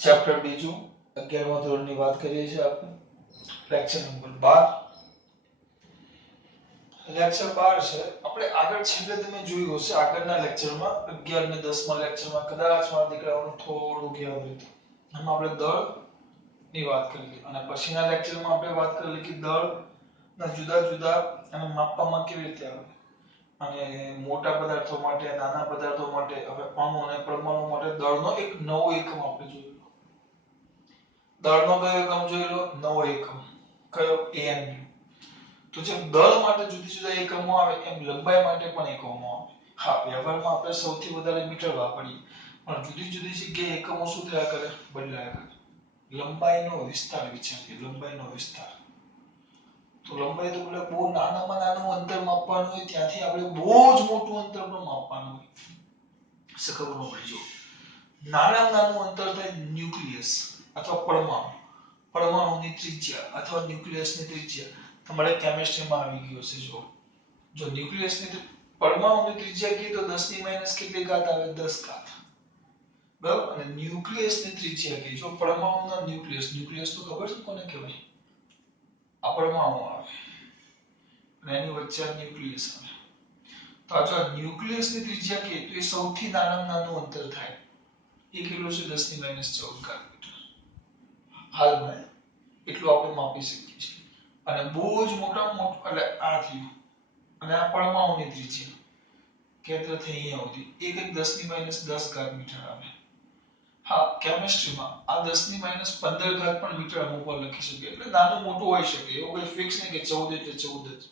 Chapter બીજું 11મા ધોરણની વાત કરીએ છીએ આપણે લેક્ચર નંબર 12 લેક્ચર 12 છે આપણે આગળ છેલ્લે તમે જોયું હશે આગળના લેક્ચરમાં 11 ને 10મા લેક્ચરમાં કદાચ મારા દીકરાઓનું થોડું યાદ હતું એમાં આપણે દળ ની વાત કરી અને પછીના લેક્ચરમાં આપણે વાત કરી કે દળ ના જુદા જુદા અને માપવામાં કેવી રીતે આવે અને મોટા પદાર્થો માટે નાના પદાર્થો માટે હવે અણુ અને પરમાણુ માટે દળનો એક નવો એકમ આપણે જોયો દળનો કયો એકમ જોઈ લો નવો એકમ કયો AMU તો જેમ દળ માટે જુદી જુદા એકમો આવે એમ લંબાઈ માટે પણ એકમો આવે હા વ્યવહારમાં આપણે સૌથી વધારે મીટર વાપરીએ પણ જુદી જુદી જગ્યાએ એકમો શું થયા કરે બદલાયા કરે લંબાઈનો વિસ્તાર વિચારીએ લંબાઈનો વિસ્તાર તો લંબાઈ તો એટલે બહુ નાનામાં નાનું અંતર માપવાનું હોય ત્યાંથી આપણે બહુ જ મોટું અંતર પણ માપવાનું હોય ખબર ન પડી જો નાનામાં નાનું અંતર થાય ન્યુક્લિયસ અથવા પરમાણુ પરમાણુની ત્રિજ્યા અથવા ન્યુક્લિયસની ત્રિજ્યા તમારે કેમિસ્ટ્રીમાં આવી ગયો છે જો ન્યુક્લિયસની પરમાણુની ત્રિજ્યા કીધું તો 10 ની માઈનસ કેટલી ઘાત આવે 10 ઘાત બરાબર અને ન્યુક્લિયસની ત્રિજ્યા કે જો પરમાણુના ન્યુક્લિયસ તો ખબર છે કોને કહેવાય આ પરમાણુ આવે અને એની વચ્ચે ન્યુક્લિયસ આવે તો આ જો ન્યુક્લિયસની ત્રિજ્યા કે તો એ સૌથી નાનામાં નાનું અંતર થાય એ કેટલું છે 10 ની માઈનસ 14 ઘાત મીટર હાલમાં એટલું આપણે માપી શકીએ છીએ અને બહુ જ મોટામાં મોટું એટલે આ થયું અને આ પરમાણુની ત્રિજ્યા કેન્દ્રથી અહીંયા સુધી એક 10 ની માઈનસ 10 ઘાત મીટર આવે હા કેમિસ્ટ્રીમાં આ 10 ની માઈનસ 15 ઘાત પણ મીટર અમુક વાર લખી શકે એટલે નાનું મોટું હોઈ શકે એવું કોઈ ફિક્સ નહીં કે 14 એટલે 14 જ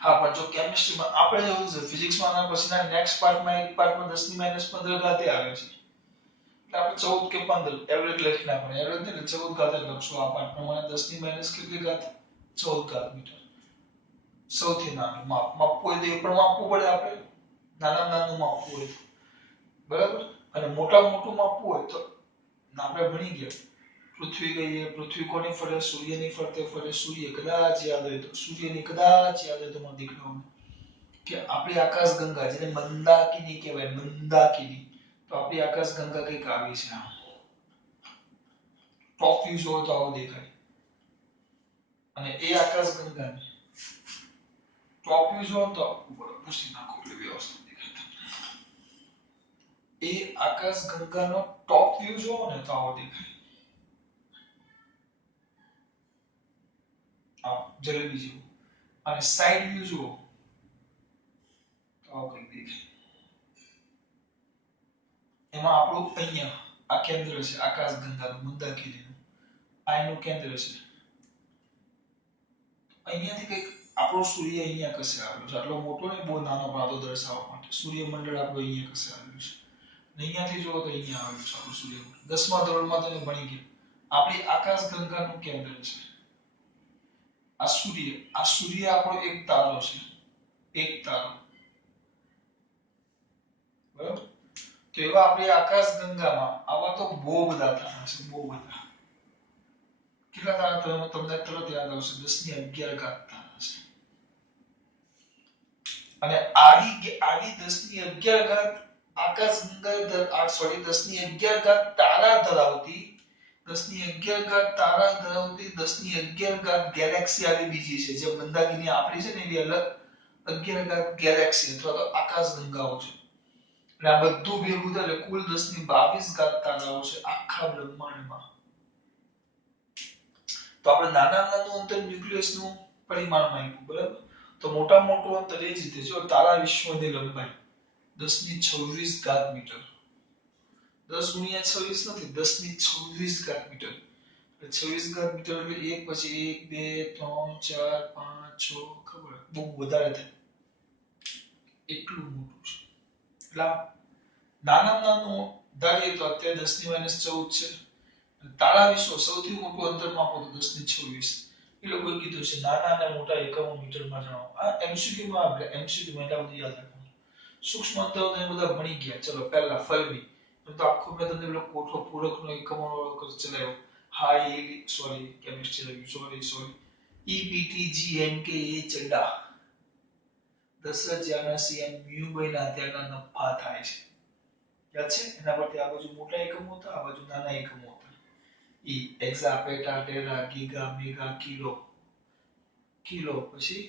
હા પણ જો કેમિસ્ટ્રીમાં આપણે એવું છે ફિઝિક્સમાં આના પછીના નેક્સ્ટ પાર્ટમાં એક પાર્ટમાં 10 ની માઈનસ 15 ઘાતે આવે છે એટલે આપણે 14 કે 15 એવરેજ લખી નાખવાનું એવરેજ એટલે 14 ઘાત જ લખશું આ પાર્ટ પ્રમાણે 10 ની માઈનસ કેટલી ઘાત 14 ઘાત મીટર સૌથી નાનું માપવું હોય તો એ પણ માપવું પડે આપણે નાના નાનું માપવું હોય બરાબર અને મોટા મોટું માપવું હોય તો આપણે ભણી ગયા પૃથ્વી કહીએ પૃથ્વી કોની ફરે સૂર્યની ફરતે ફરે સૂર્ય કદાચ યાદ હોય તો સૂર્યની કદાચ યાદ હોય તો મને દીકરાઓને કે આપણી આકાશગંગા જેને મંદાકિની કહેવાય મંદાકિની તો આપણી આકાશગંગા કઈક આવી છે ટોપ વ્યૂ જોવો તો આવું દેખાય અને એ આકાશગંગાને ટોપ વ્યૂ જોવો તો ઉપર પૂછી નાખો એટલે વ્યવસ્થિત દેખાય એ આકાશગંગાનો ટોપ વ્યૂ જોવો ને તો આવો દેખાય આ જલેબી જેવું અને સાઈડ વ્યૂ જુઓ તો આવું કંઈક દેખાય એમાં આપણું અહીંયા આ કેન્દ્ર છે આકાશગંગાનું મંદાકિનીનું આ એનું કેન્દ્ર છે અહીંયાથી કંઈક આપણો સૂર્ય અહીંયા કશે આવેલો છે આટલો મોટો ને બહુ નાનો પાતો દર્શાવવા માટે સૂર્યમંડળ આપણો અહીંયા કશે આવેલું છે અહીંયાથી જુઓ તો અહીંયા આવેલું છે આપણું સૂર્યમંડળ 10મા ધોરણમાં તમે ભણી ગયા આપણી આકાશગંગાનું કેન્દ્ર છે આ સૂર્ય આપણો એક તારો છે એક તારો બરાબર તો એવા આપણી આકાશગંગામાં આવા તો બહુ બધા તારા છે બહુ બધા કેટલા તારા તમને તરત યાદ આવશે 10 ની 11 ઘાત તારા છે અને આવી 10 ની 11 ઘાત આકાશગંગા સોરી 10 ની 11 ઘાત તારા ધરાવતી 10 ની 11 ઘાત તારા ધરાવતી 10 ની 11 ઘાત ગેલેક્સી આવી બીજી છે જે મંદાકિની આપણી છે ને એવી અલગ 11 ઘાત ગેલેક્સી અથવા તો આકાશગંગાઓ છે એટલે આ બધું ભેગું થાય કુલ 10 ની 22 ઘાત તારાઓ છે આખા બ્રહ્માંડમાં તો આપણે નાના નાનું અંતર ન્યુક્લિયસનું પરિમાણમાં આપ્યું બરાબર તો મોટા મોટું અંતર એ જ રીતે જો તારા વિશ્વની લંબાઈ 10 ની 26 ઘાત મીટર 10 ગુણ્યા 26 નથી 10 ની 26 ઘાત મીટર 26 ઘાત મીટર એટલે 1 પછી 1 2 3 4 5 6 ખબર બહુ વધારે થાય એટલું મોટું છે એટલે નાના નાનું ધારીએ તો અત્યારે 10 ની માઈનસ 14 છે તારા વિશ્વ સૌથી મોટું અંતર માપો તો 10 ની 26 એ લોકોએ કીધું છે નાના અને મોટા એકમો મીટરમાં જણાવો આ એમસીક્યુ માં આપણે એમસીક્યુ માં એટલે બધું યાદ રાખવાનું સૂક્ષ્મ અંતરો ને બધા ભણી ગયા ચલો પહેલા ફરમી તો આખો મેં તમને પેલો કોઠો પૂરકનો એકમો ચલાવ્યો હાઈ સોરી કેમિસ્ટ્રી સોરી ઈપીટીજીએમકે એ ચડા 10 સીએમ મ્યુ બન્યા ત્યારના નફા થાય છે યાદ છે એના પરથી આ બાજુ મોટા એકમો હતા, આ બાજુ નાના એકમો હતા. ઈ એક્ઝા, પેટા, Terra, giga, mega, kilo, kilo, પછી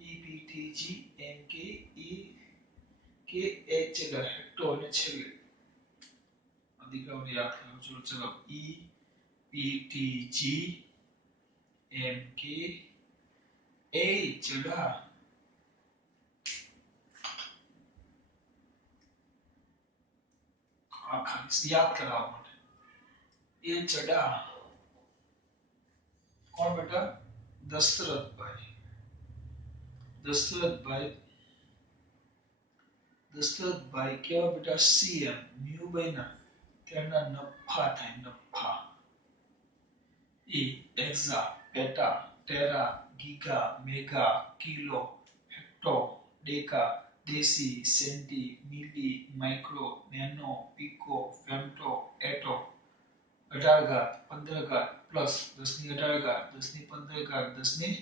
ઈ પી ટી જી એમ કે ઈ કે એચ હેક્ટો અને છેલ્લે દીકરાઓને યાદ કરજો. ચલો ઈ પી ટી જી એમ કે એચ આ ખાલી યાદ કરાવવા માટે એ ચડા કોણ બેટા? દશરથભાઈ. દશરથભાઈ દશરથભાઈ કેવા બેટા? સીએમ મ્યુભાઈ ના તેમના નફા થાય, નફા. ઈ એક્ઝા, પેટા, Terra, giga, mega, kilo, hecto, deca, દેસી, સેન્ટી, મિલી, માઇક્રો, નેનો, પીકો, ફેમ્ટો, એટો. 18 ઘાત 15 ઘાત પ્લસ 10 ની 18 ઘાત 10 ની 15 ઘાત 10 ની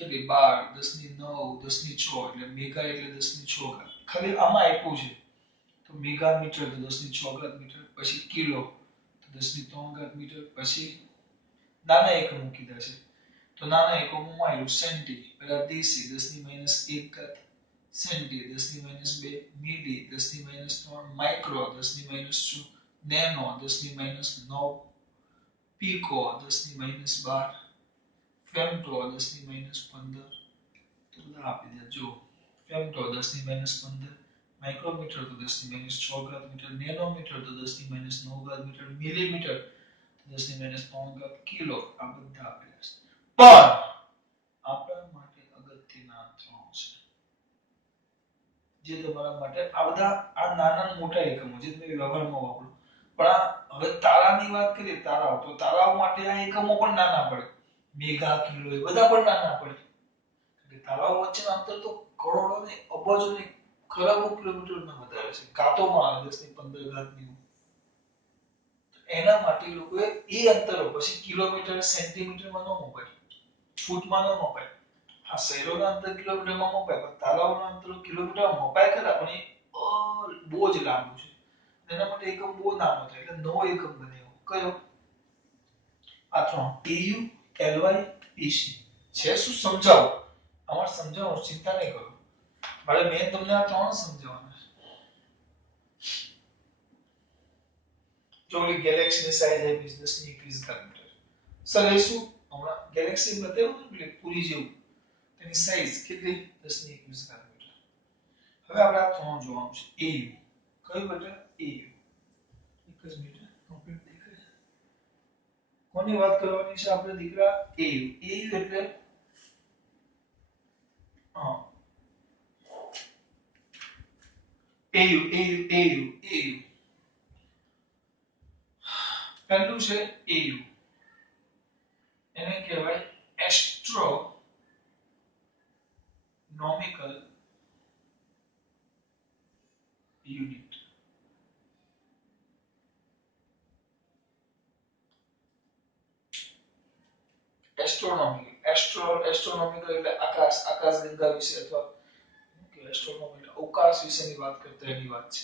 કેટલી 12 10 ની 9 10 ની 6 એટલે મેગા એટલે 10 ની 6 ઘાત. ખાલી આમાં આપ્યું છે તો મેગા મીટર તો 10 ની 6 ઘાત મીટર, પછી કિલો તો 10 ની 3 ઘાત મીટર, પછી નાના એકમો કીધા છે તો નાના એકમોમાં આવ્યું સેન્ટી, પેલા દેશી 10 ની -1 ઘાત સેન્ટી, 10 ની -2 મિલી, 10 ની -3 માઇક્રો, 10 ની -2 નેનો, 10 ની -9 પીકો, 10 ની -12 ફેમ્ટો, 10 ની -15 તો બધા આપી દે જો. ફેમ્ટો 10 ની -15, માઇક્રોમીટર તો 10 ની -6 ઘાત મીટર, નેનોમીટર તો 10 ની -9 ઘાત મીટર, મિલીમીટર 10 ની -3 ઘાત કિલો. આ બધા આપેલા છે. પણ આપણા માટે અગત્યના ત્રણ છે જે તમારા માટે આ બધા આ નાના મોટા એકમો જે તમે વ્યવહારમાં વાપરો. પણ આ હવે તારાની વાત કરીએ, તારાઓ તો તારાઓ માટે આ એકમો પણ નાના પડે. મેગા, કિલો એ બધા પણ નાના પડે. એટલે તારાઓ વચ્ચેનું અંતર તો કરોડો ને અબજો ને ખરબો કિલોમીટરના વધારે છે. ઘાતોમાં આવે 10 ની 15 ઘાતની. એના માટે લોકોએ એ અંતરો પછી કિલોમીટર સેન્ટીમીટરમાં ન મપાય, ફૂટમાં ન મપાય. હા, શહેરોના અંતર કિલોમીટરમાં મપાય, પણ તાલાઓના અંતર કિલોમીટરમાં મપાય ખરા, પણ એ બહુ જ લાંબુ છે. એના માટે એકમ બહુ નાનો થાય એટલે નવો એકમ બને. કયો? આ ત્રણ TU, LY, PC છે. શું સમજાવો? અમાર સમજાવો, ચિંતા નહીં કરો. મારે મેં તમને આ ત્રણ સમજાવવાના છે. જો ઓલી ગેલેક્સીની સાઈઝ આપી 10 ની 21 ઘાત મીટર. સર એ શું? હમણાં ગેલેક્સી બતાવ્યું ને પેલી પૂરી જેવું, તેની સાઈઝ કેટલી? 10 ની 21 ઘાત મીટર. હવે આપણે આ ત્રણ જોવાનું છે. AU કયું બેટા? AU. એક જ મિનિટ કમ્પ્લીટ દેખાય. કોની વાત કરવાની છે આપણે દીકરા? AU એટલે હા AU. પહેલું છે AU. એને કહેવાય એસ્ટ્રોનોમિકલ યુનિટ. એસ્ટ્રોનોમિકલ એટલે આકાશ ગંગા વિશે અથવા એસ્ટ્રોનોમી અવકાશ વિશેની વાત કરતા એની વાત છે.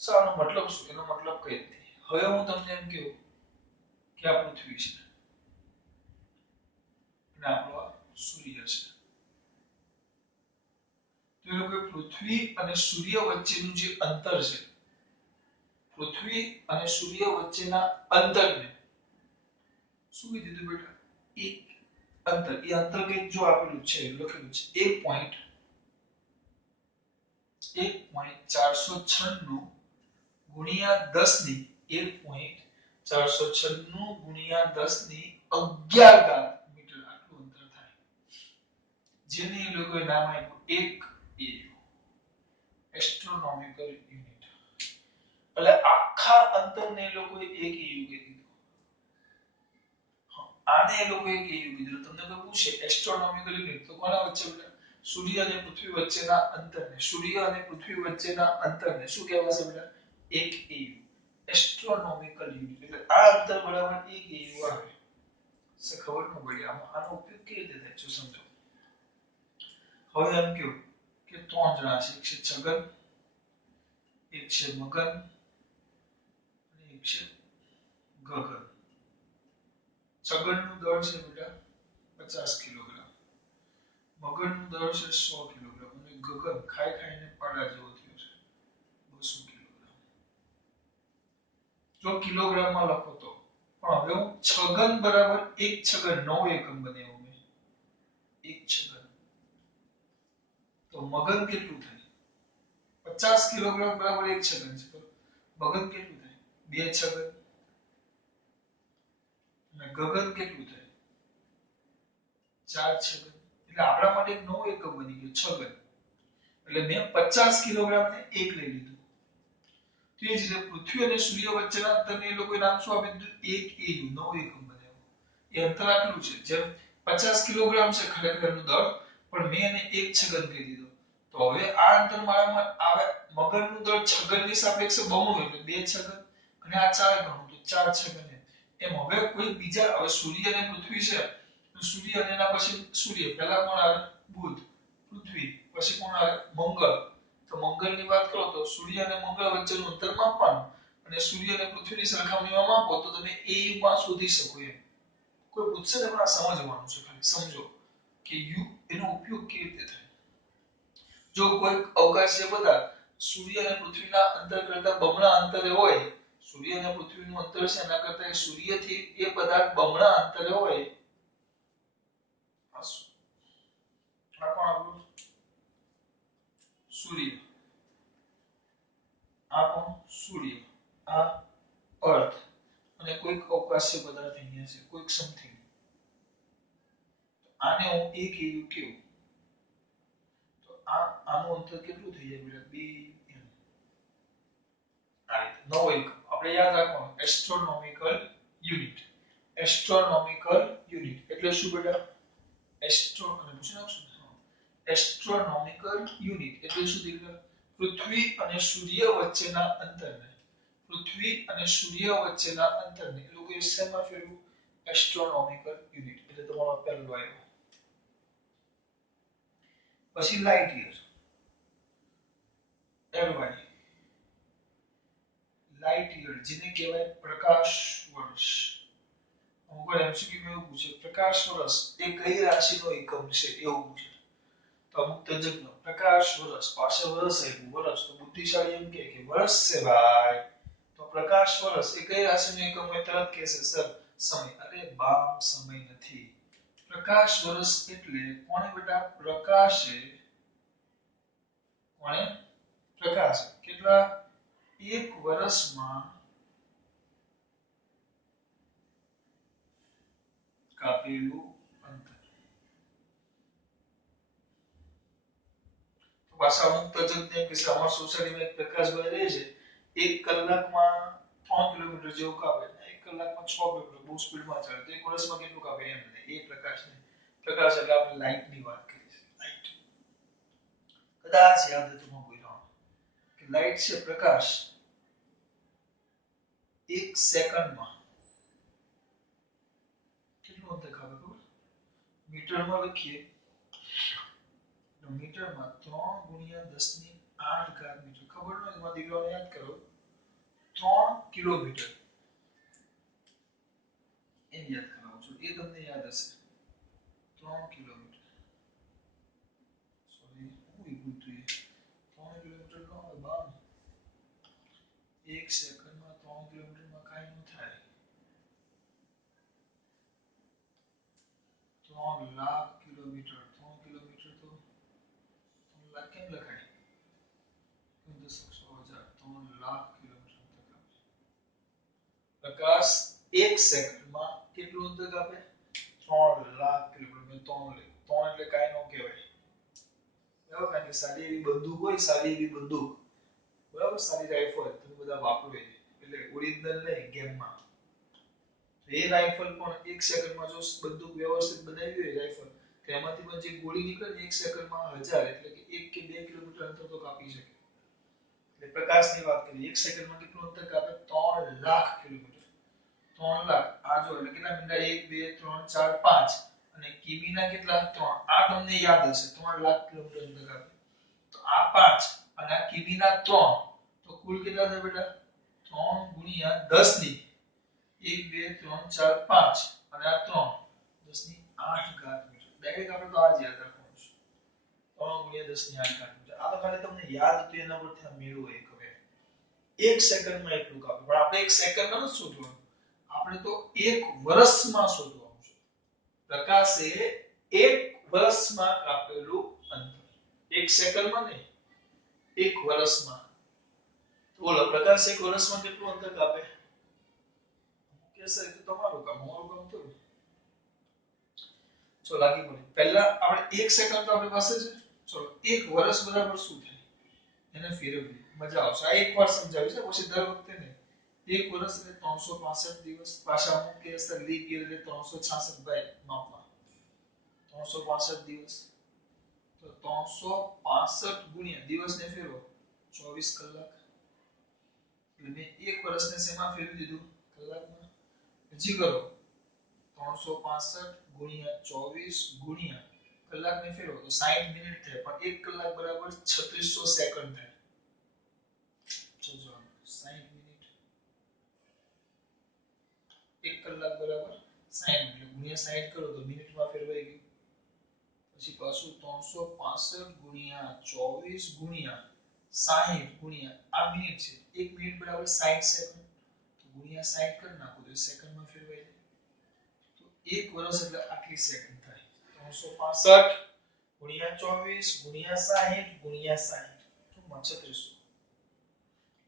સાનો મતલબ શું? એનો મતલબ કઈ નથી. હવે હું તમને એમ કહું કે આ પૃથ્વી છે અને આપણો સૂર્ય છે. તો એ લોકો પૃથ્વી અને સૂર્ય વચ્ચેનું જે અંતર છે, પૃથ્વી અને સૂર્ય વચ્ચેના અંતરને શું કીધું બેટા? એક અંતર. એ અંતર કંઈક જો આપેલું છે, લખેલું છે 1.496 ગુણ્યા 10 ની 1.496 ગુણ્યા 10 ની 11 ઘાત મીટર આટલું અંતર થાય. જેને એ લોકોએ નામ આપ્યું 1 AU, એસ્ટ્રોનોમિકલ યુનિટ. એટલે આખા અંતરને એ લોકોએ 1 AU કીધું. આને એ લોકોએ 1 AU કીધું. તમને કોઈ પૂછે એસ્ટ્રોનોમિકલ યુનિટ તો કોના વચ્ચે બેટા? સૂર્ય અને પૃથ્વી વચ્ચેના અંતરને, સૂર્ય અને પૃથ્વી વચ્ચેના અંતરને શું કહેવાશે બેટા? 1 AU, એસ્ટ્રોનોમિકલ યુનિટ. એટલે આ અંતર બરાબર 1 AU આવે. ખબર ન પડી આનો ઉપયોગ કેવી રીતે થાય છે સમજો. હવે એમ કહ્યું કે ત્રણ જણા છે. એક છે છગન, એક છે મગન અને એક છે ગગન. છગનનું દળ છે બેટા 50 કિલોગ્રામ, મગનનું દળ છે 100 કિલોગ્રામ અને ગગન ખાઈ ખાઈને પાડા જેવો થયો છે 200 કિલોગ્રામ. જો કિલોગ્રામમાં લખો તો પણ હવે હું છગન બરાબર એક છગન 9 એકમ બને એવું મેં એક છગન તો મગન કેટલું થાય 50 કિલોગ્રામ બરાબર એક છગન છે તો મગન કેટલું થાય બે છગન અને ગગન કેટલું થાય ચાર છગન. એટલે આપણા માટે 9 એકમ બની ગયો છગન. એટલે મેં 50 કિલોગ્રામ ને 1 લઈ લીધું. તે જ રીતે પૃથ્વી અને સૂર્ય વચ્ચેના અંતરને એ લોકોએ નામ શું આપી દીધું 1 AU 9 એકમ બનાવ્યું. એ અંતર આટલું છે જેમ 50 કિલોગ્રામ છે ખરેખરનું દળ પણ મેં એને 1 છગન કહી દીધો. તો હવે આ અંતર મારામાં આવે મગરનું દળ છગનની સાપેક્ષે બમણું એટલે 2 છગન અને આ 4 ગણું તો 4 છગન એમ હવે કોઈ બીજા હવે સૂર્ય અને પૃથ્વી છે તો સૂર્ય અને એના પછી સૂર્ય પહેલા કોણ આવે બુધ પૃથ્વી પછી કોણ આવે મંગળ. તો મંગળની વાત કરો તો સૂર્ય અને મંગળ વચ્ચેનું અંતર માપવાનું અને સૂર્ય અને પૃથ્વીની સરખામણીમાં માપો તો તમે a માં શોધી શકો એમ. કોઈ પૂછશે તો પણ સમજવાનું છે ખાલી સમજો કે u એનો ઉપયોગ કેવી રીતે થાય. જો કોઈ અવકાશીય પદાર્થ સૂર્ય અને પૃથ્વીના અંતર કરતા બમણા અંતરે હોય સૂર્ય અને પૃથ્વીનું અંતર છે એના કરતા સૂર્યથી એ પદાર્થ બમણા અંતરે હોય આ કોણ આપણું સૂર્ય આ કોણ સૂર્ય આ અર્થ અને કોઈક અવકાશીય પદાર્થ અહીંયા છે કોઈક સમથિંગ આને હું એક એવું કેવું તો આનું અંતર કેટલું થઈ જાય બેટા 2 એમ. આ રીતે 9 એકમ આપણે યાદ રાખવાનું એસ્ટ્રોનોમિકલ યુનિટ. એસ્ટ્રોનોમિકલ યુનિટ એટલે શું બેટા એસ્ટ્રો અને પૂછી નાખશું એસ્ટ્રોનોમિકલ યુનિટ એટલે શું દીકરા પૃથ્વી અને સૂર્ય વચ્ચેના અંતરને પૃથ્વી અને સૂર્ય વચ્ચેના અંતરને એ લોકો શેમાં ફેરવું એસ્ટ્રોનોમિકલ યુનિટ એટલે તમારો પહેલો આવ્યો. પછી light year LY light year જેને કહેવાય પ્રકાશ વર્ષ. અમુક MCQ માં એવું પૂછે પ્રકાશ વર્ષ એ કઈ રાશિનો એકમ છે એવું પૂછે. તો અમુક તજજ્ઞ પ્રકાશ વર્ષ પાસે વર્ષ આવ્યું વર્ષ તો બુદ્ધિશાળી એમ કે વર્ષ છે ભાઈ તો પ્રકાશ વર્ષ એ કઈ રાશિનો એકમ હોય તરત કહેશે સર સમય. અરે બાપ સમય નથી. પ્રકાશ વર્ષ એટલે કોણે બેટા પ્રકાશે કોણે પ્રકાશ કેટલા એક વર્ષમાં કાપેલું અંતર. પાછા અમુક તજજ્ઞ એમ કહેશે અમારા સોસાયટીમાં એક પ્રકાશભાઈ રહે છે 1 કલાકમાં 3 કિલોમીટર જેવું કાપે 1 કલાકમાં 6 કિલોમીટર બહુ સ્પીડમાં ચાલે તો 1 વર્ષમાં કેટલું કાપે એમ ને એ પ્રકાશને પ્રકાશ એટલે આપણે લાઇટની વાત કરીએ છીએ લાઇટ. કદાચ યાદ હતું માં કોઈ કે લાઇટ છે પ્રકાશ 1 સેકન્ડમાં કેટલું અંતર કાપે ખબર મીટરમાં લખીએ તો મીટરમાં 3 ગુણ્યા 10 ની 8 ઘાત મીટર ખબર ન હોય એમાં દીકરાઓને યાદ કરો 3 કિલોમીટર એમ યાદ કરાવું છું એ તમને યાદ હશે 3 કિલોમીટર સોરી હું એ ભૂલતું 3 કિલોમીટર નો હોય બામ 1 સેકન્ડમાં 3 કિલોમીટરમાં કાઈ ન થાય 3 લાખ કિલોમીટર 3 કિલોમીટર તો 3 લાખ કેમ લખાય 3 લાખ કિલોમીટર પ્રકાશ 1 સેકન્ડમાં કેટલું અંતર કાપે 3 લાખ કિલોમીટર 3 એટલે કાઈ ન કહેવાય બરાબર કારણ કે સારી એવી બંદૂક હોય સારી એવી બંદૂક બરાબર સારી રાઇફલ તમે બધા વાપરો એટલે ઓરિજિનલ નહીં ગેમમાં એ રાઇફલ પણ 1 સેકન્ડમાં જો બંદૂક વ્યવસ્થિત બનાવી હોય રાઇફલ તેમાંથી પણ જે ગોળી નીકળે 1 સેકન્ડમાં 1000 એટલે કે 1 કે 2 કિલોમીટર અંતર તો કાપી શકે. એટલે પ્રકાશની વાત કરીએ 1 સેકન્ડમાં કેટલું અંતર કાપે 3 લાખ કિલોમીટર 3 લાખ આ જો એટલે કેટલા મિનિટ 1 2 3 4 5 અને કિમીના કેટલા 3 આ તમને યાદ હશે 3 લાખ કિલોમીટર અંતર કાપે તો આ 5 અને આ કિમીના 3 તો કુલ કેટલા થાય બેટા 3 ગુણ્યા 10 ની 1 2 3 4 5 અને આ 3 10 ની 8 ઘાત મીટર ડાયરેક્ટ આપણે તો આ જ યાદ રાખવાનું છે 3 ગુણ્યા 10 ની 8 ઘાત મીટર આ તો ખાલી તમને યાદ હતું એના પરથી આ મેળવો એક હવે 1 સેકન્ડમાં એટલું કાપે પણ આપણે 1 સેકન્ડમાં નથી શોધવાનું આપણે તો 1 વર્ષમાં શોધવાનું છે પ્રકાશે 1 વર્ષમાં કાપેલું અંતર 1 સેકન્ડમાં નહીં 1 વર્ષમાં તો બોલો પ્રકાશ 1 વર્ષમાં કેટલું અંતર કાપે કે સર તો તમારું કામ થોડું ચલો લાગી પડી પહેલા આપણે 1 સેકન્ડ તો આપણી પાસે છે ચલો 1 વર્ષ બરાબર શું થાય એને ફેરવવી મજા આવશે આ એકવાર સમજાવી છે પછી દર વખતે નહીં 1 વર્ષ એટલે 365 દિવસ પાછા અમુક કે સર લીપ યર એટલે 366 બાય માપમાં 365 દિવસ તો 365 ગુણ્યા દિવસને ફેરવો 24 કલાક એટલે મેં 1 વર્ષને શેમાં ફેરવી દીધું કલાકમાં હજી કરો 365 ગુણ્યા 24 ગુણ્યા કલાકને ફેરવો તો 60 મિનિટ થાય પણ 1 કલાક બરાબર 3600 સેકન્ડ થાય તો જો 60 મિનિટ 1 કલાક બરાબર 60 એટલે ગુણ્યા 60 કરો તો મિનિટમાં ફેરવાઈ ગયું પછી પાછું 365 ગુણ્યા 24 ગુણ્યા 60 ગુણ્યા આ મિનિટ છે 1 મિનિટ બરાબર 60 સેકન્ડ તો ગુણ્યા 60 કરી નાખો તો સેકન્ડમાં ફેરવાઈ જાય તો 1 વર્ષ એટલે આટલી સેકન્ડ થાય 365 ગુણ્યા 24 ગુણ્યા 60 ગુણ્યા 60 તો 3600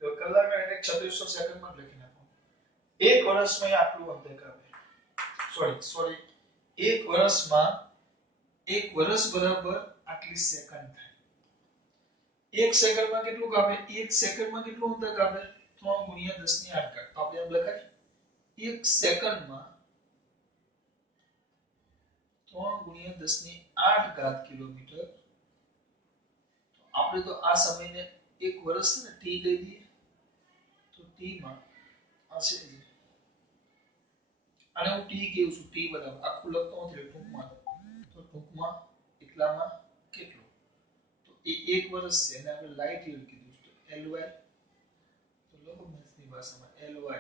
તો કલાક એટલે 3600 સેકન્ડમાં લખી નાખો 1 વર્ષમાં આટલું અંતર કાપે સોરી 1 વર્ષમાં 1 વર્ષ બરાબર આટલી સેકન્ડ થાય 1 સેકન્ડમાં કેટલું કાપે 1 સેકન્ડમાં કેટલું અંતર કાપે 3 ગુણ્યા 10 ની 8 ઘાત તો આપણે એમ લખાય 1 સેકન્ડમાં 3 ગુણ્યા 10 ની 8 ઘાત કિલોમીટર આપણે તો આ સમયને 1 વર્ષ ને t કહી દઈએ તો t માં આ છે અને હું t કહું છું t બરાબર આખું લખતો નથી ટૂંકમાં તો ટૂંકમાં એટલામાં કેટલું તો એ 1 વર્ષ છે અને આપણે લાઇટ યર કીધું તો ly તો લખો મેથ્સની ભાષામાં ly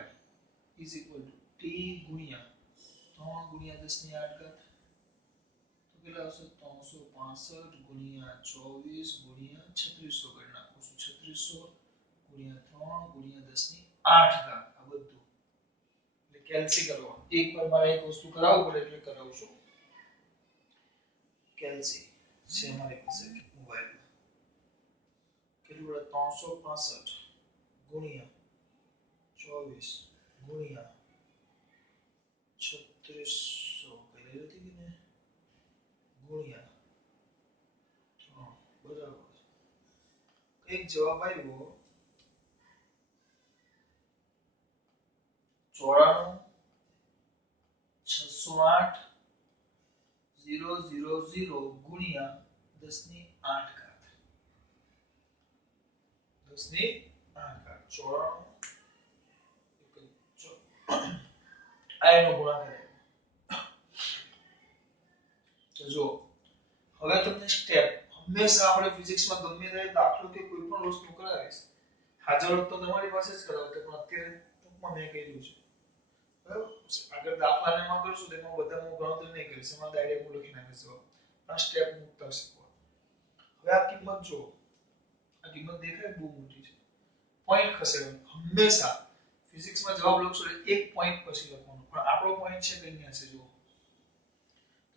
t ગુણ્યા 3 ગુણ્યા 10 ની 8 ઘાત તો કેટલા આવશે 365 ગુણ્યા 24 ગુણ્યા 3600 કરી નાખું છું 3600 ગુણ્યા 3 ગુણ્યા 10 ની 8 ઘાત આ બધું એટલે કેલ્સી કરવાનું એકવાર મારે એક વસ્તુ કરાવવું પડે એટલે કરાવું છું કેલ્સી છે મારી પાસે મોબાઈલમાં કેટલું પડે 365 ગુણ્યા 24 ગુણ્યા 3600 કરી હતી કે ને ગુણ્યા 3 બરાબર એક જવાબ આવ્યો 94 608 000 ગુણ્યા 10 ની 8 ઘાત 10 ની 8 ઘાત 94 આ એનો ગુણાકાર તો જો હવે તમને સ્ટેપ હંમેશા આપણે ફિઝિક્સમાં ગમે તે દાખલો કે કોઈ પણ વસ્તુ કરાવીશ હાજર તો તમારી પાસે જ કરાવતો પણ અત્યારે ટૂંકમાં મેં કહ્યું છે બરાબર આગળ દાખલાને માં કરશું તેમાં બધા હું ગણતરી નહીં કરીશ એમાં ડાયરેક્ટ હું લખી નાખીશ આ સ્ટેપ મુકતા શીખવા હવે આ કિંમત જો આ કિંમત દેખાય બહુ મોટી છે પોઈન્ટ ખસેડવાનું હંમેશા ફિઝિક્સમાં જવાબ લખશો એટલે એક પોઈન્ટ પછી લખવાનું પણ આપણો પોઈન્ટ છે કઈ અહીંયા છે જો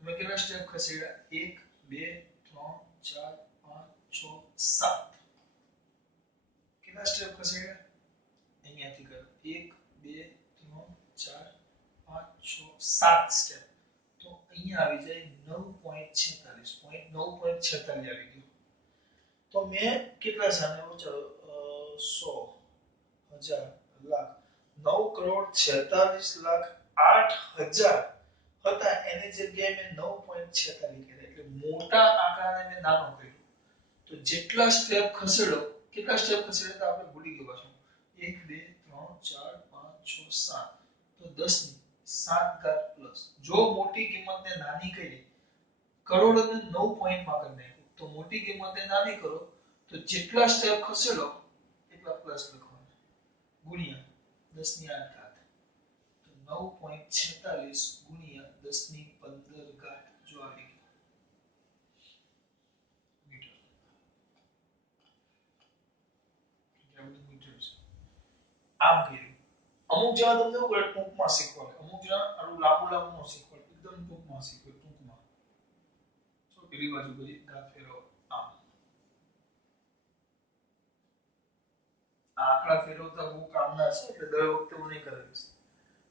તમે કેટલા સ્ટેપ ખસેડ્યા 1 2 3 4 5 6 7 કેટલા સ્ટેપ ખસેડ્યા અહીંયાથી કરો 1 2 3 4 5 6 7 સ્ટેપ તો અહીંયા આવી જાય 9.46 પોઈન્ટ 9.46 આવી ગયો તો મેં કેટલા જાણ્યો ચાલો 100 1000 લાખ 9 કરોડ 46 લાખ 8000 હતા એની જગ્યાએ મેં 9.46 લીધા એટલે મોટા આંકડાને મેં નાનો કર્યો તો જેટલા સ્ટેપ ખસેડો કેટલા સ્ટેપ ખસેડો આપણે ભૂલી ગયા પાછું 1 2 3 4 5 6 7 તો 10 ની 7 ઘાત પ્લસ જો મોટી કિંમતને નાની કરી કરોડને 9 પોઈન્ટમાં કરી નાખો તો મોટી કિંમતને નાની કરો તો જેટલા સ્ટેપ ખસેડો એટલા કરતા પ્લસ લખવાનું ગુણ્યા 10 ની 8 ઘાત તો 9.46 ગુણ્યા 10 ની 15 ઘાત જો આવી ગયું મીટર કેવડી મીટર છે આમ કર્યું અમુક જણા તમને એવું કરે ટૂંકમાં શીખવાડે અમુક જણા આનું લાંબુ લાંબુ નો શીખવાડે એકદમ ટૂંકમાં શીખવે ટૂંકમાં તો પેલી બાજુ કરી ઘાત ફેરવો આમ આંકડા ફેરવતા બહુ કામના છે એટલે દર વખતે હું નહીં કરાવીશ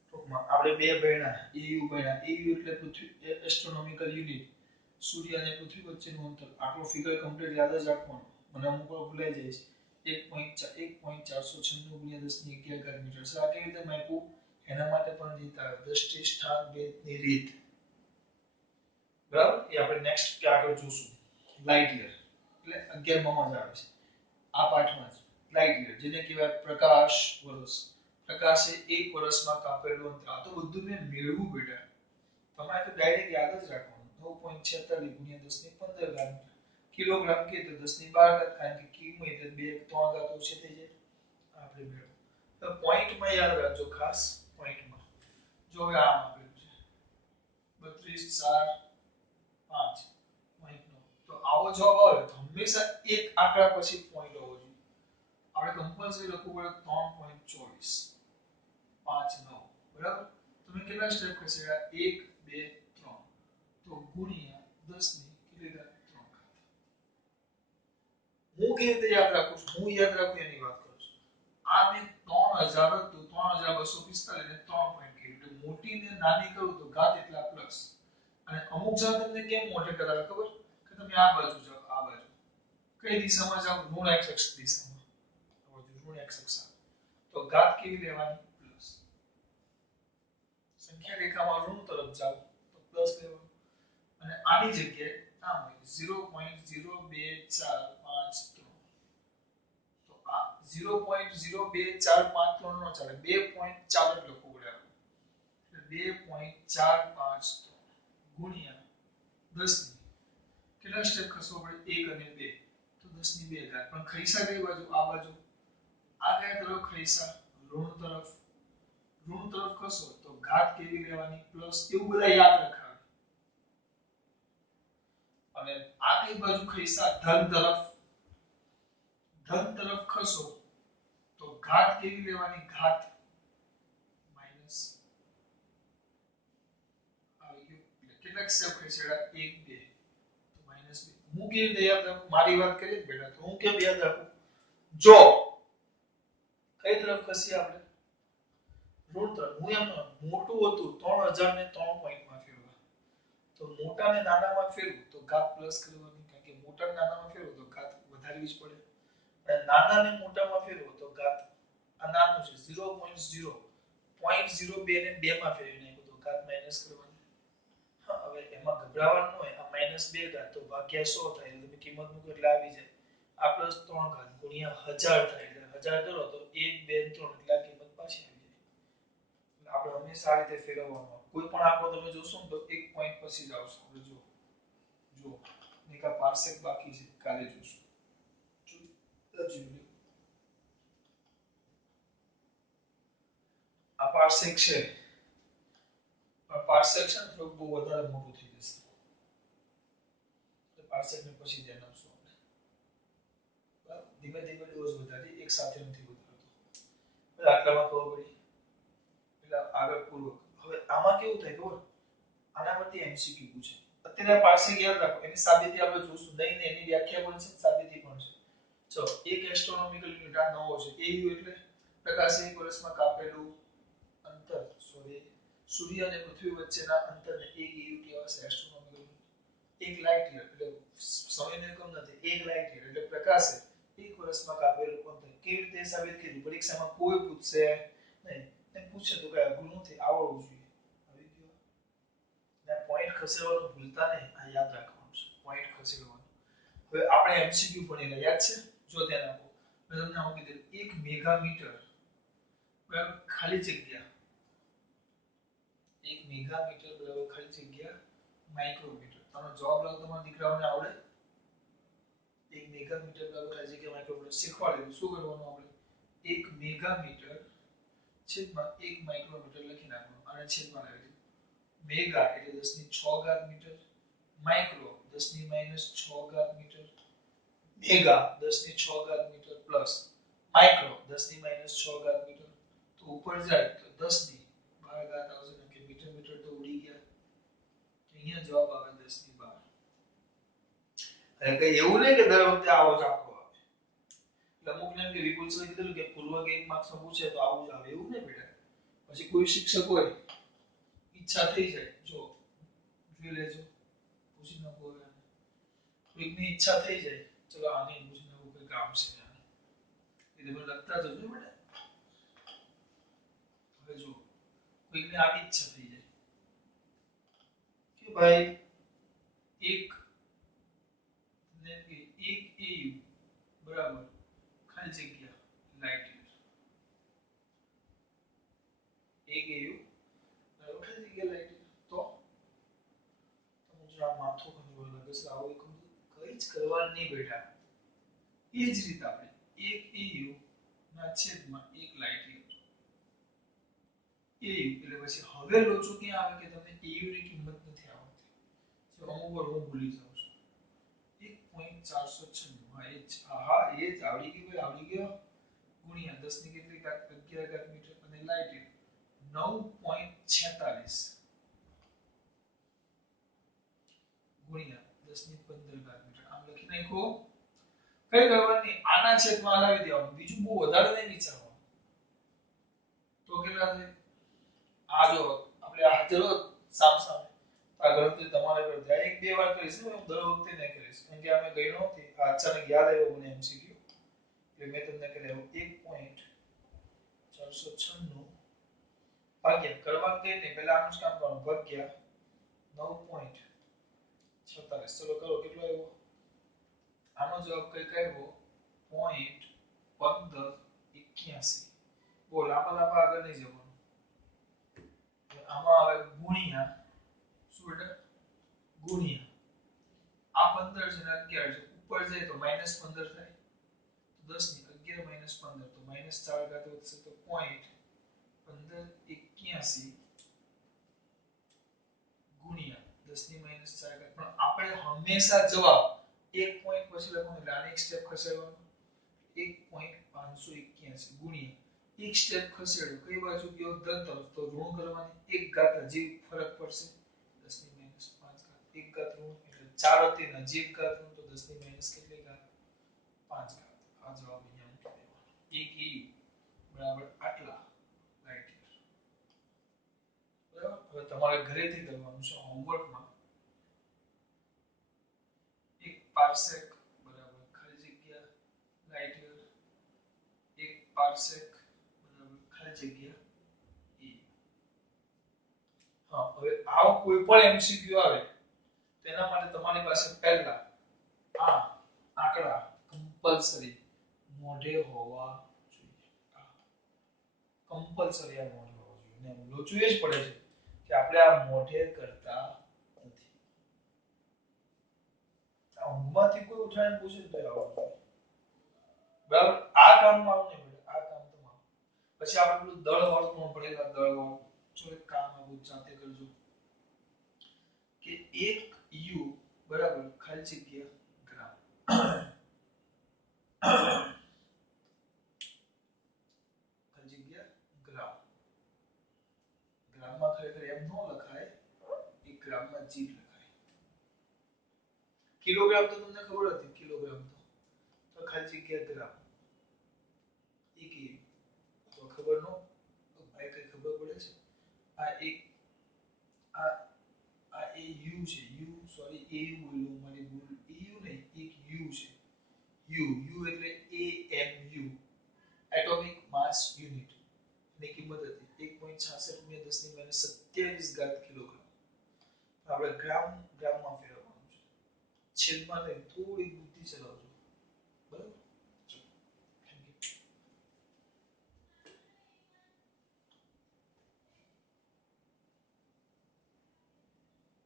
ટૂંકમાં આપણે બે ભણ્યા EU ભણ્યા EU એટલે પૃથ્વી એસ્ટ્રોનોમિકલ યુનિટ સૂર્ય અને પૃથ્વી વચ્ચેનું અંતર આટલો ફિગર કમ્પ્લીટ યાદ જ રાખવાનો મને અમુક વાર ભૂલાઈ જાય છે 1.496 ગુણ્યા 10 ની 11 મીટર છે આ કેવી રીતે માપ્યું એના માટે પણ રીત આવે દ્રષ્ટિ સ્થાન ભેદની રીત બરાબર એ આપણે નેક્સ્ટ કે આગળ જોશું લાઇટ યર એટલે 11 માં જ આવે છે આ પાઠમાં જ લાઇટ યર જેને કહેવાય પ્રકાશ વર્ષ પ્રકાશ એ 1 વર્ષમાં કાપેલું અંતર આ તો બધું મેં મેળવ્યું બેટા તમારે તો ડાયરેક્ટ યાદ જ રાખવાનું 9.46 ગુણ્યા 10 ની 15 ઘાત કિલોગ્રામ કે તો 10 ની 12 ઘાત કારણ કે કિલો એટલે 2 3 ઘાત ઓછી થઈ જાય આપણે મેળવો તો પોઈન્ટમાં યાદ રાખજો ખાસ પોઈન્ટમાં જો હવે આમ આપેલું છે 32 4 5 પોઈન્ટ નો તો આવો જવાબ આવે તો હંમેશા એક આંકડા પછી પોઈન્ટ હોવો જોઈએ આપણે કમ્પલસરી લખવું પડે 3.24 5 9 બરાબર તમે કેટલા સ્ટેપ ખસેડ્યા 1 2 3 તો ગુણ્યા 10 ની કેટલી ઘાત 3 ઘાત હું કેવી રીતે યાદ રાખું છું હું યાદ રાખું એની વાત કરું છું આ મેં 3000 હતું 3245 ને 3 પોઈન્ટ કર્યું એટલે મોટી ને નાની કરું તો ઘાત એટલા પ્લસ અને અમુક જણા તમને કેમ મોટે કરાવે ખબર કે તમે આ બાજુ જાઓ આ બાજુ કઈ દિશામાં જાઓ ઋણ x અક્ષ દિશામાં આ બાજુ ઋણ x અક્ષ તો ઘાત કેવી લેવાની પ્લસ સંખ્યા રેખામાં ઋણ તરફ જાઓ તો પ્લસ લેવાનું અને આની જગ્યાએ આમ 0.02453 તો આ 0.02453 નો ચાલે 2.4 લખવું પડે એટલે 2.453 ગુણ્યા 10 ની કેટલા સ્ટેપ ખસવો પડે 1 અને 2 તો 10 ની 2 ઘાત પણ ખૈસા કઈ બાજુ આ બાજુ આ કયા તરફ ખૈસા ઋણ તરફ ખસો તો ઘાત કેવી લેવાની પ્લસ એવું બધા યાદ રખાવે અને આ કઈ બાજુ ખૈસા ધન તરફ ખસો તો ઘાત કેવી લેવાની ઘાત માઈનસ આવી ગયું કેટલાક સ્ટેપ ખસેડા 1 2 તો માઈનસ 2 હું કેવી રીતે યાદ રાખું મારી વાત કરી બેટા તો હું કેમ યાદ રાખું જો કઈ તરફ ખસી આપણે ઋણ તરફ હું એમ મોટું હતું 3000 ને 3 પોઈન્ટમાં ફેરવા તો મોટા ને નાનામાં ફેરવું તો ઘાત પ્લસ કરવાની કારણ કે મોટા ને નાનામાં ફેરવું તો ઘાત વધારવી જ પડે અને નાના ને મોટામાં ફેરવો તો ઘાત આ નાનું છે 0.0 0.02 ને 2 માં ફેરવી નાખો તો ઘાત માઈનસ કરવાની હા હવે એમાં ગભરાવાનું હોય આ -2 ઘાત તો ભાગ્યા 100 થાય એટલે તમે કિંમત મૂકો એટલે આવી જાય આ +3 ઘાત ગુણ્યા 1000 થાય એટલે 1000 કરો તો 1 2 3 એટલે આ કિંમત પાછી આવી જાય એટલે આપણે હંમેશા આ રીતે ફેરવવાનું કોઈ પણ આંકડો તમે જોશો ને તો એક પોઈન્ટ પછી જ આવશે આપણે જો નિકા પાર્સેક બાકી છે કાલે જોશું આ પાર્સેક છે પણ પાર્સેક છે ને થોડું બહુ વધારે મોટું થઈ જશે તો પાર્સેક ને પછી ધ્યાન આપશું આપણે બરાબર ધીમે ધીમે ડોઝ વધારી એક સાથે નથી વધારતો એટલે આટલામાં ખબર પડી એટલે આગળ પૂર્વક હવે આમાં કેવું થાય ખબર આના પરથી MCQ પૂછે અત્યારે પાર્સેક યાદ રાખો એની સાબિતી આપણે જોશું નહીં ને એની વ્યાખ્યા પણ છે સાબિતી પણ છે ચલો એક એસ્ટ્રોનોમિકલ યુનિટ આ નવો છે AU એટલે પ્રકાશ એક વર્ષમાં કાપેલું અંતર સૂર્ય અને પૃથ્વી વચ્ચેના અંતરને એક AU કહેવાય એસ્ટ્રોનોમિકલ એક લાઇટ યર એટલે સમયનો એકમ નથી એક લાઇટ યર એટલે પ્રકાશ એક વર્ષમાં કાપેલું અંતર કેવી રીતે સાબિત કર્યું પરીક્ષામાં કોઈ પૂછશે નહીં એમ પૂછે તો કઈ અઘરું નથી આવડવું જોઈએ આવી ગયો ને પોઈન્ટ ખસેડવાનું ભૂલતા નહીં આ યાદ રાખવાનું છે પોઈન્ટ ખસેડવાનું હવે આપણે MCQ ભણેલા યાદ છે જો ધ્યાન આપો મેં તમને આવું કીધું 1 મેગામીટર બરાબર ખાલી જગ્યા 1 મેગામીટર બરાબર ખાલી જગ્યા માઇક્રોમીટર તમારો જવાબ લાવો તમારા દીકરાઓને આવડે 1 મેગામીટર બરાબર ખાલી જગ્યા માઇક્રોમીટર શીખવાડેલું શું કરવાનું આપણે 1 મેગામીટર છેદમાં 1 માઇક્રોમીટર લખી નાખવાનું અને છેદમાં લાવી દો. મેગા એટલે 10 ની 6 ઘાત મીટર, માઇક્રો 10 ની -6 ઘાત મીટર, મેગા 10 ની 6 ઘાત મીટર પ્લસ માઇક્રો 10 ની -6 ઘાત મીટર. તો ઉપર જાય તો 10 ની 12 ઘાત આવશે કે મીટર મીટર તો ઉડી ગયા. તો અહીંયા જવાબ આવે 10 ની 12. એટલે કે એવું નહીં કે દર વખતે આવો જ આંકડો આવે. એટલે અમુક ને કે વિપુલ સર કીધું કે પૂર્વ કે 1 માર્ક્સ માં પૂછે તો આવું જ આવે એવું નહીં બેટા. પછી કોઈ શિક્ષક હોય ઈચ્છા થઈ જાય જો જોઈ લેજો પૂછી નાખો હવે કોઈકની ઈચ્છા થઈ જાય ચલો આને પૂછી નાખો કોઈ કામ છે આને એટલે મને લખતા જજો બેટા. હવે જો કોઈકને આવી ઈચ્છા થઈ જાય કે ભાઈ એક ને કે 1 AU બરાબર ખાલી જગ્યા લાઇટ યર 1 AU બરાબર ખાલી જગ્યા લાઇટ યર તો આ માથું ખંજવા લાગે છે આવું કઈ જ કરવાનું નહીં બેટા. એ જ રીતે આપણે 1 AU ના છેદમાં 1 લાઇટ યર AU એટલે પછી હવે લોચો ક્યાં આવે કે તમને AU ની કિંમત નથી આવડતી. તો અમુક વાર હું ભૂલી જાઉં છું 1.496 હા એ જ આવડી ગયું ભાઈ આવડી ગયો ગુણ્યા 10 ની કેટલી ઘાત 11 ઘાત મીટર અને લાઇટ યર 9.46 ગુણ્યા 10 ની 15 ઘાત મીટર આમ લખી નાખો. કઈ કરવાની આના છેદમાં હલાવી દેવાનું બીજું બહુ વધારે નહીં વિચારવાનું. તો કેટલા થાય આ જો આપણે આ ચલો સામ સામે આ ગણતરી તમારે પર જાય એક બે વાર કરીશ હું દર વખતે નહીં કરીશ કેમ કે અમે ગણ્યો નથી આ અચાનક યાદ આવ્યો મને MCQ એટલે મેં તમને કરાવ્યો 1.496 ભાગ્યા કરવાનું કઈ નહીં પહેલા આનું જ કામ કરવાનું ભાગ્યા 9.46 ચલો કરો કેટલો આવ્યો આનો જવાબ કઈ આવ્યો 0.1581 બોલ લાંબા આગળ નહીં જવાનું. આમાં આવે ગુણ્યા શું બેટા ગુણ્યા આ 15 છે ને 11 છે ઉપર જાય તો -15 થાય તો 10 ની 11 - 15 તો -4 ઘાત વધશે તો 0.1581 ગુણ્યા 10 ની -4 ઘાત. પણ આપણે હંમેશા જવાબ એક પોઈન્ટ પછી લખવાનું એટલે આને એક સ્ટેપ ખસેડવાનું 1.581 ગુણ્યા એક સ્ટેપ ખસેડો કઈ બાજુ ગયો ધન તરફ તો ઋણ કરવાની એક ઘાત હજી ફરક પડશે 10 ની -5 ઘાત એક ઘાત ઋણ એટલે 4 હતી નજીક ઘાત ઋણ તો 10 ની માઈનસ કેટલી ઘાત 5 ઘાત. આ જવાબ અહીંયા મૂકી દેવાનો 1 AU બરાબર આટલા રાઈટ હિયર. બરાબર હવે તમારે ઘરેથી કરવાનું છે હોમવર્કમાં 1 પાર્સેક બરાબર ખાલી જગ્યા રાઈટ હિયર 1 પાર્સેક બરાબર ખાલી જગ્યા એ. હા હવે આવો કોઈ પણ MCQ આવે તેના માટે તમારી પાસે પહેલા આ આંકડા કમ્પલસરી મોઢે હોવા જોઈએ. કમ્પલસરી આ મોઢે હોવા જોઈએ ને લોચું એ જ પડે છે કે આપણે આ મોઢે કરતા નથી. આ ઊંઘમાંથી કોઈ ઉઠાઈને પૂછે તો આવડતું બરાબર આ કામમાં આવું નહીં બેટા આ કામ તમારું. પછી આપણે પેલું દળ વાળું પણ ભણેલા દળ વાળું જો એક કામ આવું જાતે કરજો કે 1 U બરાબર ખાલી જગ્યા ગ્રામ ખાલી જગ્યા ગ્રામ ગ્રામમાં ખરેખર એમ ન લખાય એક ગ્રામમાં જીટ લખાય. કિલોગ્રામ તો તમને ખબર હતી કિલોગ્રામ તો ખાલી જગ્યા ગ્રામ 1 U તો ખબર ન ભાઈ કઈ ખબર પડે છે આ એક આ આ એ U છે U સોરી AU બોલ્યો મારી ભૂલ EU નહીં એક U છે U એટલે AMU એટોમિક માસ યુનિટ ની કિંમત હતી 1.66 × 10 ની -27 ઘાત કિલોગ્રામ. આપણે ગ્રામમાં ફેરવવાનું છે છેદમાં નહીં થોડી બુદ્ધિ ચલાવજો બરાબર